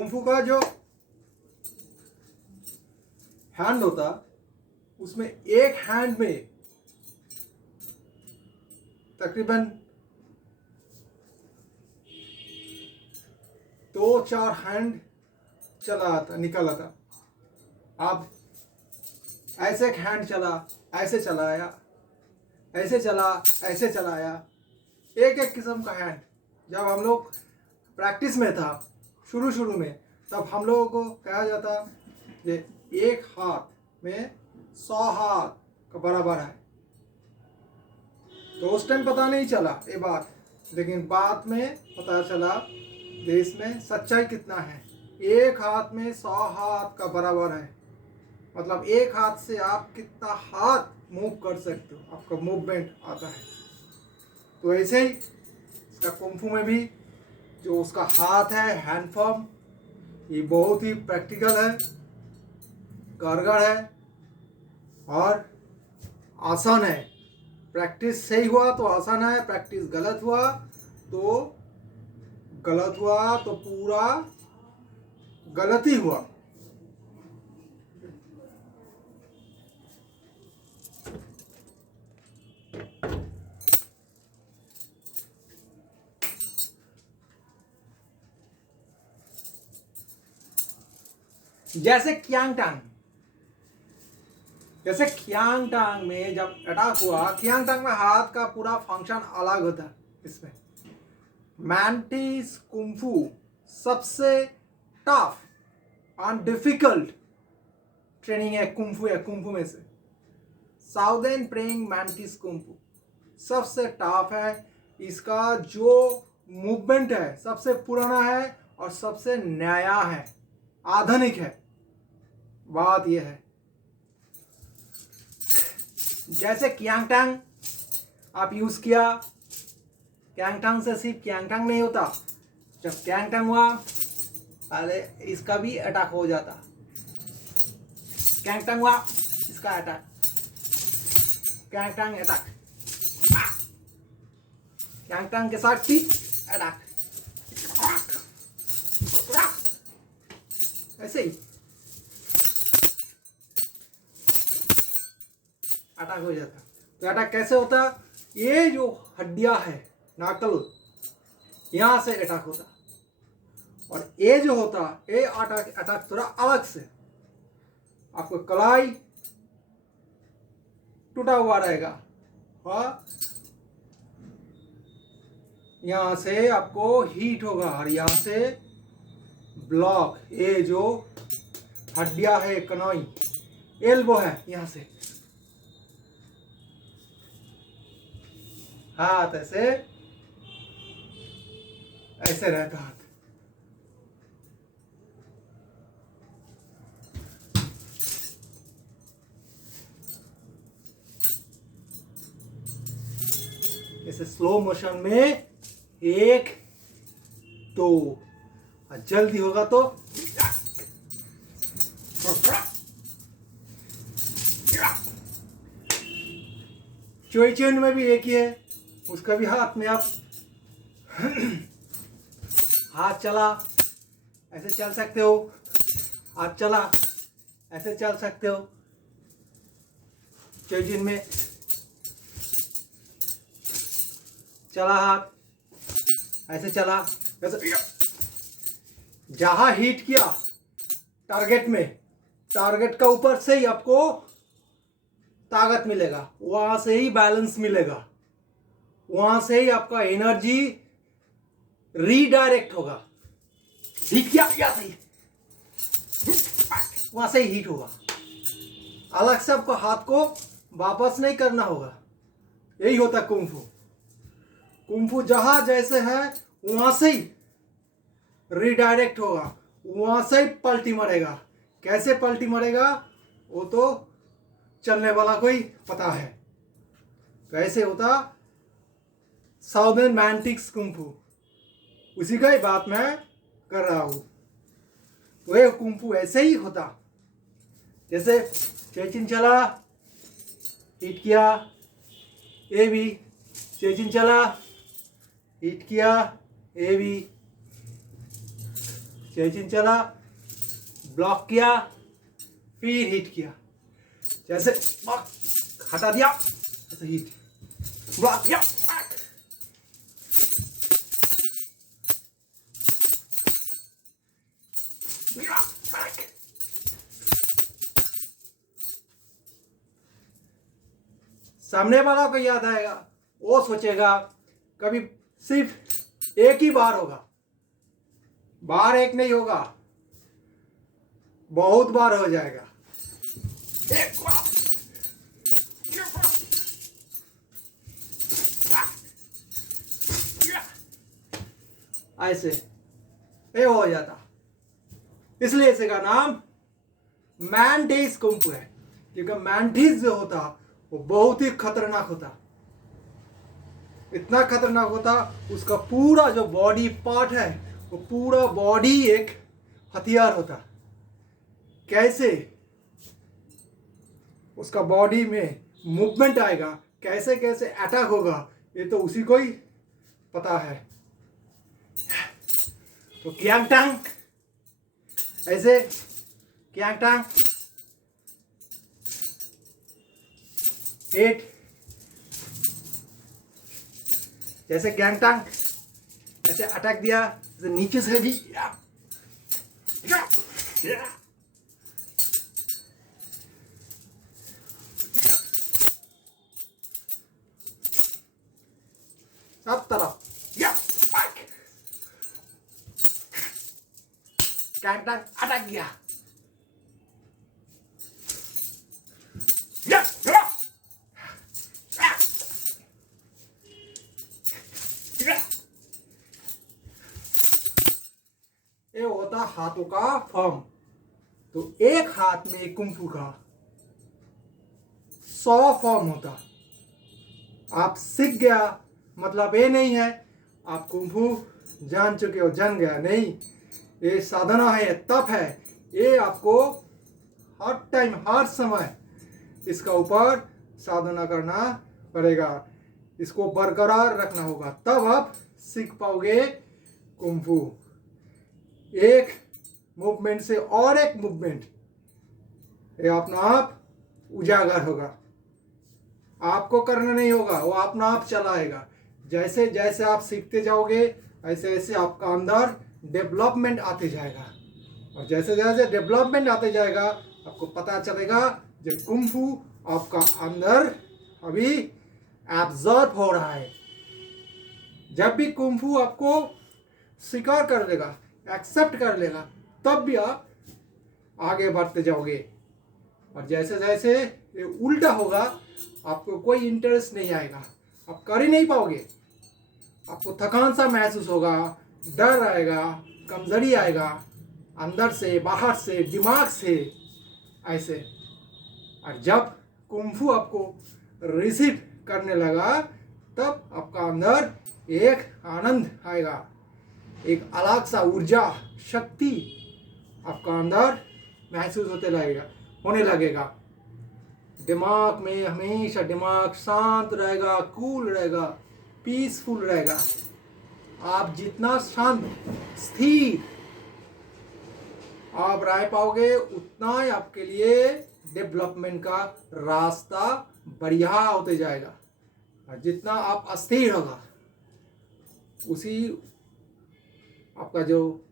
Kung fu का जो hand होता, उसमें एक हैंड में तकरीबन 2-4 हैंड चला आता, निकल आता। आप ऐसे एक हैंड चला, ऐसे चलाया, ऐसे चला, ऐसे चलाया, एक एक किस्म का हैंड। जब हम लोग प्रैक्टिस में था शुरू शुरू में, तब हम लोगों को कहा जाता कि एक हाथ में 100 हाथ का बराबर है। तो उस टाइम पता नहीं चला ये बात, लेकिन बाद में पता चला कि इसमें सच्चाई कितना है। एक हाथ में 100 हाथ का बराबर है, मतलब एक हाथ से आप कितना हाथ मूव कर सकते हो, आपका मूवमेंट आता है। तो ऐसे ही इसका कुंफू में भी जो उसका हाथ है, हैंड फॉर्म, ये बहुत ही प्रैक्टिकल है, कारगर है और आसान है। प्रैक्टिस सही हुआ तो आसान है, प्रैक्टिस गलत हुआ तो पूरा गलत ही हुआ। जैसे क्यांग टांग में जब अटैक हुआ, क्यांग टांग में हाथ का पूरा फंक्शन अलग होता है। इसमें मैंटिस कुंफू सबसे टफ और डिफिकल्ट ट्रेनिंग है कुंफू में से। साउदर्न प्रेइंग मैंटिस कुंफू सबसे टफ है। इसका जो मूवमेंट है सबसे पुराना है और सबसे नया है, आधुनिक है। बात यह है, जैसे क्यांगटांग आप यूज किया, क्यांगटांग से सिर्फ क्यांगटांग नहीं होता। जब क्यांगटांग हुआ, पहले इसका भी अटैक हो जाता। क्यांगटांग हुआ, इसका अटैक, क्यांगटांग अटैक, क्यांगटांग के साथ ठीक अटैक, ऐसे ही अटैक हो जाता। तो अटैक कैसे होता? ये जो हड्डियां है, नाकल, यहां से अटैक होता। और ये जो होता, ये अटैक थोड़ा अलग से, आपको कलाई टूटा हुआ रहेगा और यहां से आपको हीट होगा और यहां से ब्लॉक, ये जो हड्डियां है, कनोई, एल्बो है, यहां से हाथ ऐसे ऐसे रहता हाथ। ऐसे स्लो मोशन में 1 2, और जल्दी होगा तो चोइचेन में भी एक ही है। उसका भी हाथ में आप हाथ चला ऐसे चल सकते हो, हाथ चला ऐसे चल सकते हो। चोइचेन में चला हाथ ऐसे चला, ऐसे जहां हिट किया टारगेट में, टारगेट का ऊपर से ही आपको ताकत मिलेगा, वहां से ही बैलेंस मिलेगा, वहां से ही आपका एनर्जी रीडायरेक्ट होगा। हिट किया या सही, वहां से ही हिट होगा। अलग से आपको हाथ को वापस नहीं करना होगा। यही होता कुंफू। कुंफू जहां जैसे है वहां से ही रीडायरेक्ट होगा, वहां से ही पलटी मरेगा। कैसे पलटी मरेगा वो तो चलने वाला को ही पता है। कैसे होता साउदर्न मैंटिक्स कुंफू, उसी का ही बात मैं कर रहा हूं। तो ये कुंफू ऐसे ही होता, जैसे चेचिन चला, हिट किया, ये भी चेचिन चला, हिट किया, ये भी चेचिन चला, ब्लॉक किया, फिर हिट किया, जैसे हटा दिया, ऐसे हिट, ब्लॉक किया, सामने वाला को याद आएगा, वो सोचेगा कभी सिर्फ एक ही बार होगा, बार एक नहीं होगा, बहुत बार हो जाएगा। एक बार, ऐसे ये हो जाता, इसलिए इसका नाम मैंटिस कुंफू है, क्योंकि मैंटिस जो होता वो बहुत ही खतरनाक होता, इतना खतरनाक होता, उसका पूरा जो बॉडी पार्ट है वो पूरा बॉडी एक हथियार होता। कैसे उसका बॉडी में मूवमेंट आएगा, कैसे कैसे अटैक होगा, ये तो उसी को ही पता है। तो क्यांग टांग, ऐसे क्यांग टांग, हिट, जैसे गैंगटांग, ऐसे अटैक दिया, जैसे नीचे से भी सब तरफ गैंगटांग अटैक दिया, ये होता हाथों का फॉर्म। तो एक हाथ में कुंफू का 100 फॉर्म होता। आप सीख गया मतलब ये नहीं है आप कुंफू जान चुके हो, जान गया नहीं, ये साधना है, तप है, ये आपको हर टाइम हर समय इसका ऊपर साधना करना पड़ेगा, इसको बरकरार रखना होगा, तब आप सीख पाओगे कुंफू। एक मूवमेंट से और एक मूवमेंट ये अपना आप उजागर होगा, आपको करना नहीं होगा, वो अपना आप चलाएगा। जैसे जैसे आप सीखते जाओगे ऐसे ऐसे आपका अंदर डेवलपमेंट आते जाएगा, और जैसे जैसे डेवलपमेंट आते जाएगा आपको पता चलेगा जो कुंफू आपका अंदर अभी एब्जॉर्ब हो रहा है। जब भी कुंफू आपको स्वीकार कर लेगा, एक्सेप्ट कर लेगा, तब भी आप आगे बढ़ते जाओगे। और जैसे जैसे ये उल्टा होगा आपको कोई इंटरेस्ट नहीं आएगा, आप कर ही नहीं पाओगे, आपको थकान सा महसूस होगा, डर आएगा, कमजोरी आएगा, अंदर से बाहर से दिमाग से ऐसे। और जब कुंफू आपको रिसीव करने लगा तब आपका अंदर एक आनंद आएगा, एक अलग सा ऊर्जा शक्ति आपका अंदर महसूस होने लगेगा। दिमाग में हमेशा दिमाग शांत रहेगा, कूल रहेगा, पीसफुल रहेगा। आप जितना शांत स्थिर आप रह पाओगे उतना ही आपके लिए डेवलपमेंट का रास्ता बढ़िया होते जाएगा। और जितना आप अस्थिर होगा उसी आपका जो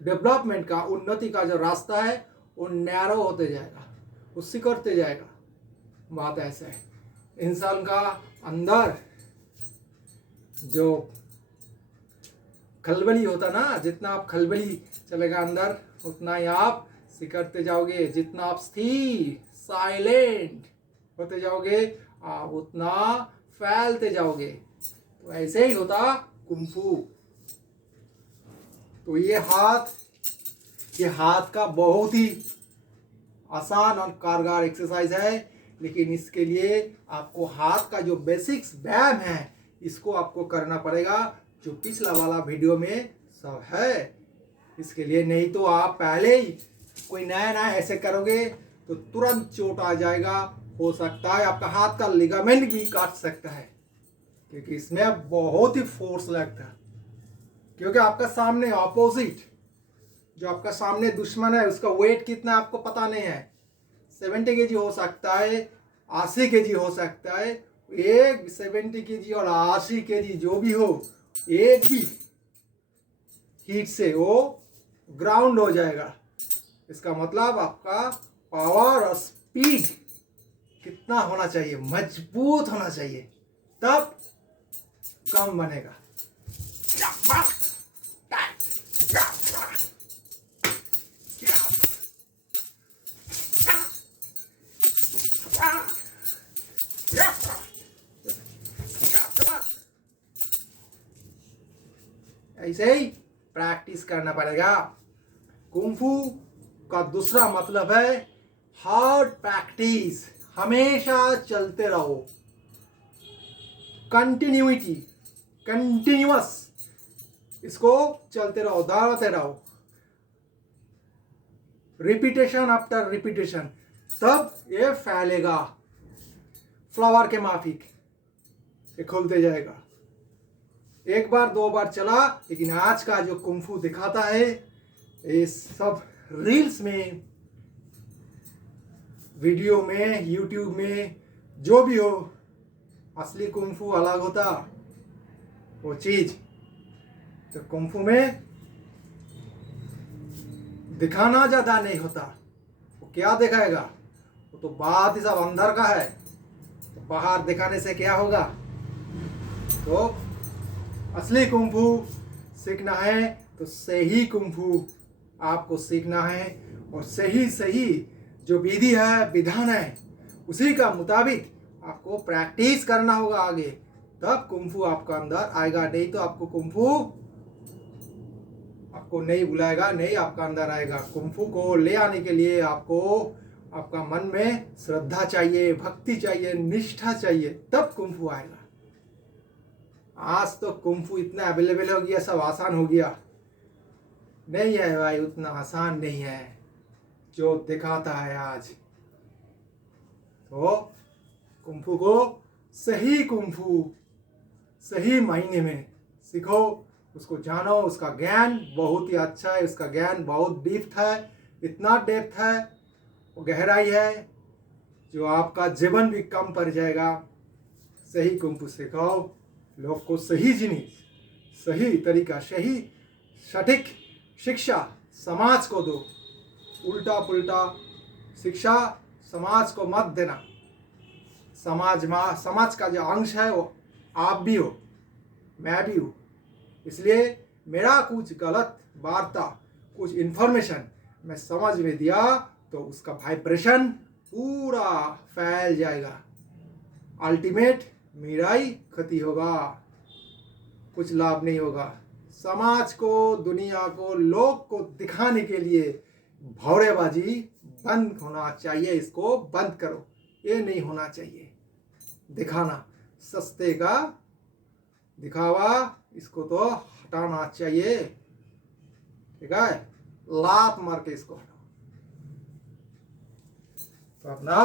डेवलपमेंट का उन्नति का जो रास्ता है वो नैरो होते जाएगा, वो सिकुड़ते जाएगा। बात ऐसा है, इंसान का अंदर जो खलबली होता ना, जितना आप खलबली चलेगा अंदर उतना ही आप सिकुड़ते जाओगे, जितना आप स्थिर साइलेंट होते जाओगे आप उतना फैलते जाओगे। तो ऐसे ही होता कुंफू। तो ये हाथ का बहुत ही आसान और कारगर एक्सरसाइज है, लेकिन इसके लिए आपको हाथ का जो बेसिक्स व्यायाम है इसको आपको करना पड़ेगा, जो पिछला वाला वीडियो में सब है। इसके लिए नहीं तो आप पहले ही कोई नया ऐसे करोगे तो तुरंत चोट आ जाएगा, हो सकता है आपका हाथ का लिगामेंट भी काट सकता है, क्योंकि इसमें बहुत ही फोर्स लगता है, क्योंकि आपका सामने ऑपोजिट जो आपका सामने दुश्मन है उसका वेट कितना आपको पता नहीं है। 70 केजी हो सकता है, 80 केजी हो सकता है। एक 70 केजी और 80 केजी जो भी हो, एक ही हीट से वो ग्राउंड हो जाएगा। इसका मतलब आपका पावर और स्पीड कितना होना चाहिए, मजबूत होना चाहिए, तब कम बनेगा। ऐसे ही प्रैक्टिस करना पड़ेगा। कुंफू का दूसरा मतलब है हार्ड प्रैक्टिस। हमेशा चलते रहो, कंटिन्यूटी, कंटिन्यूअस, इसको चलते रहो, दोहराते रहो, रिपीटेशन आफ्टर रिपीटेशन, तब ये फैलेगा फ्लावर के माफिक, ये खुलते जाएगा। एक बार दो बार चला, लेकिन आज का जो कुंफू दिखाता है ये सब रील्स में, वीडियो में, यूट्यूब में, जो भी हो, असली कुंफू अलग होता वो चीज। तो कुंफू में दिखाना ज्यादा नहीं होता। वो क्या दिखाएगा, वो तो बात ही सब अंदर का है। तो बाहर दिखाने से क्या होगा। तो असली कुंफू सीखना है तो सही कुंफू आपको सीखना है, और सही सही जो विधि है, विधान है, उसी का मुताबिक आपको प्रैक्टिस करना होगा आगे, तब कुंफू आपका अंदर आएगा। नहीं तो आपको कुंफू आपको नहीं बुलाएगा, नहीं आपका अंदर आएगा। कुंफू को ले आने के लिए आपको आपका मन में श्रद्धा चाहिए, भक्ति चाहिए, निष्ठा चाहिए, तब कुंफू आएगा। आज तो कुंफू इतना अवेलेबल हो गया, सब आसान हो गया। नहीं है भाई, उतना आसान नहीं है जो दिखाता है आज। तो कुंफू को सही कुंफू सही महीने में सीखो, उसको जानो। उसका ज्ञान बहुत ही अच्छा है, उसका ज्ञान बहुत डीप है, इतना डेप्थ है, वो गहराई है जो आपका जीवन भी कम पड़ जाएगा। सही कुंफू सिखाओ, लोग को सही जिनिस, सही तरीका, सही सटीक शिक्षा समाज को दो। उल्टा पुल्टा शिक्षा समाज को मत देना। समाज का जो अंश है वो आप भी हो, मैं भी हूँ। इसलिए मेरा कुछ गलत वार्ता, कुछ इन्फॉर्मेशन मैं समझ में दिया तो उसका वाइब्रेशन पूरा फैल जाएगा। अल्टीमेट मेरा ही क्षति होगा, कुछ लाभ नहीं होगा। समाज को, दुनिया को, लोग को दिखाने के लिए भौरेबाजी बंद होना चाहिए। इसको बंद करो, ये नहीं होना चाहिए। दिखाना, सस्ते का दिखावा, इसको तो हटाना चाहिए। ठीक है, लात मार के इसको हटाओ। तो अपना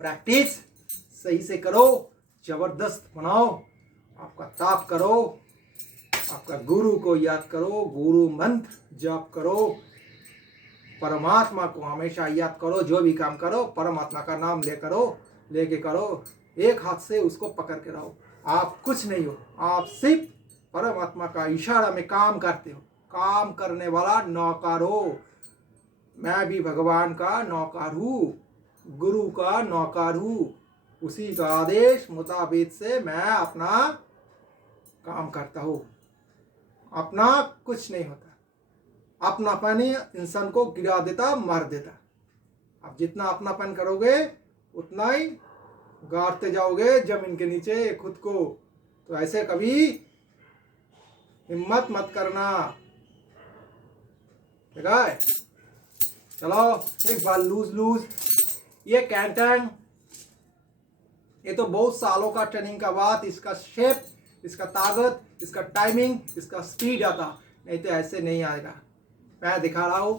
प्रैक्टिस सही से करो, जबरदस्त बनाओ, आपका ताप करो, आपका गुरु को याद करो, गुरु मंत्र जप करो, परमात्मा को हमेशा याद करो। जो भी काम करो परमात्मा का नाम लेके करो। एक हाथ से उसको पकड़ के रहो। आप कुछ नहीं हो, आप सिर्फ परमात्मा का इशारा में काम करते हो। काम करने वाला नौकर हो। मैं भी भगवान का नौकर हूँ, गुरु का नौकर हूँ। उसी का आदेश मुताबिक से मैं अपना काम करता हूँ। अपना कुछ नहीं होता। अपनापन ही इंसान को गिरा देता, मार देता। आप जितना अपनापन करोगे उतना ही गाड़ते जाओगे जमीन के नीचे खुद को। तो ऐसे कभी हिम्मत मत करना। ठीक है, चलो एक बार लूज। ये कैंटन, ये तो बहुत सालों का ट्रेनिंग का बाद इसका शेप, इसका ताकत, इसका टाइमिंग, इसका स्पीड आता, नहीं तो ऐसे नहीं आएगा। मैं दिखा रहा हूँ,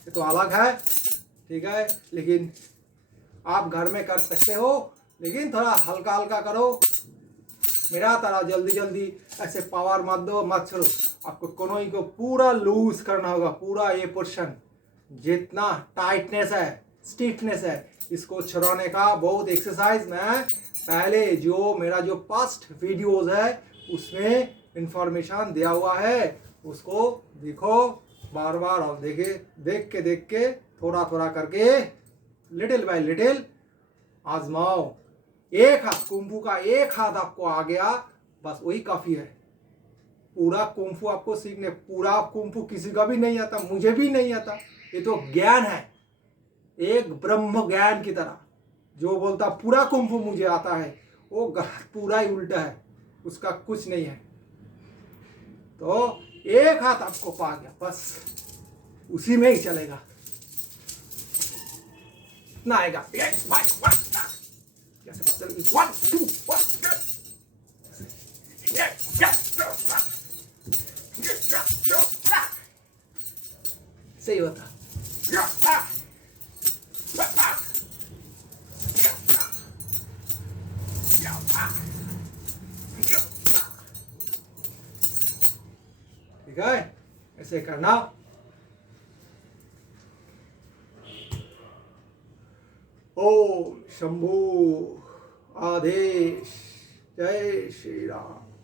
ये तो अलग है, ठीक है, लेकिन आप घर में कर सकते हो, लेकिन थोड़ा हल्का हल्का करो। मेरा तरह जल्दी जल्दी ऐसे पावर मत दो, मत छोड़ो। आपको कनोई को पूरा लूज करना होगा, पूरा ये पोर्शन जितना टाइटनेस है, स्टिफनेस है, इसको छुड़ाने का बहुत एक्सरसाइज मैं पहले जो मेरा जो पास्ट वीडियोस है उसमें इंफॉर्मेशन दिया हुआ है, उसको देखो बार बार और देख के थोड़ा थोड़ा करके लिटिल बाय लिटिल आजमाओ। एक हाथ कुंफू का एक हाथ आपको आ गया, बस वही काफी है। पूरा कुंफू आपको सीखने, पूरा कुंफू किसी का भी नहीं आता, मुझे भी नहीं आता। ये तो ज्ञान है, एक ब्रह्म ज्ञान की तरह। जो बोलता पूरा कुंफू मुझे आता है वो गलत, पूरा ही उल्टा है, उसका कुछ नहीं है। तो एक हाथ आपको पा गया, बस उसी में ही चलेगा, इतना आएगा। वन टू सही होता। ठीक है, ऐसे करना। ओम शंभू आदेश, जय श्री राम।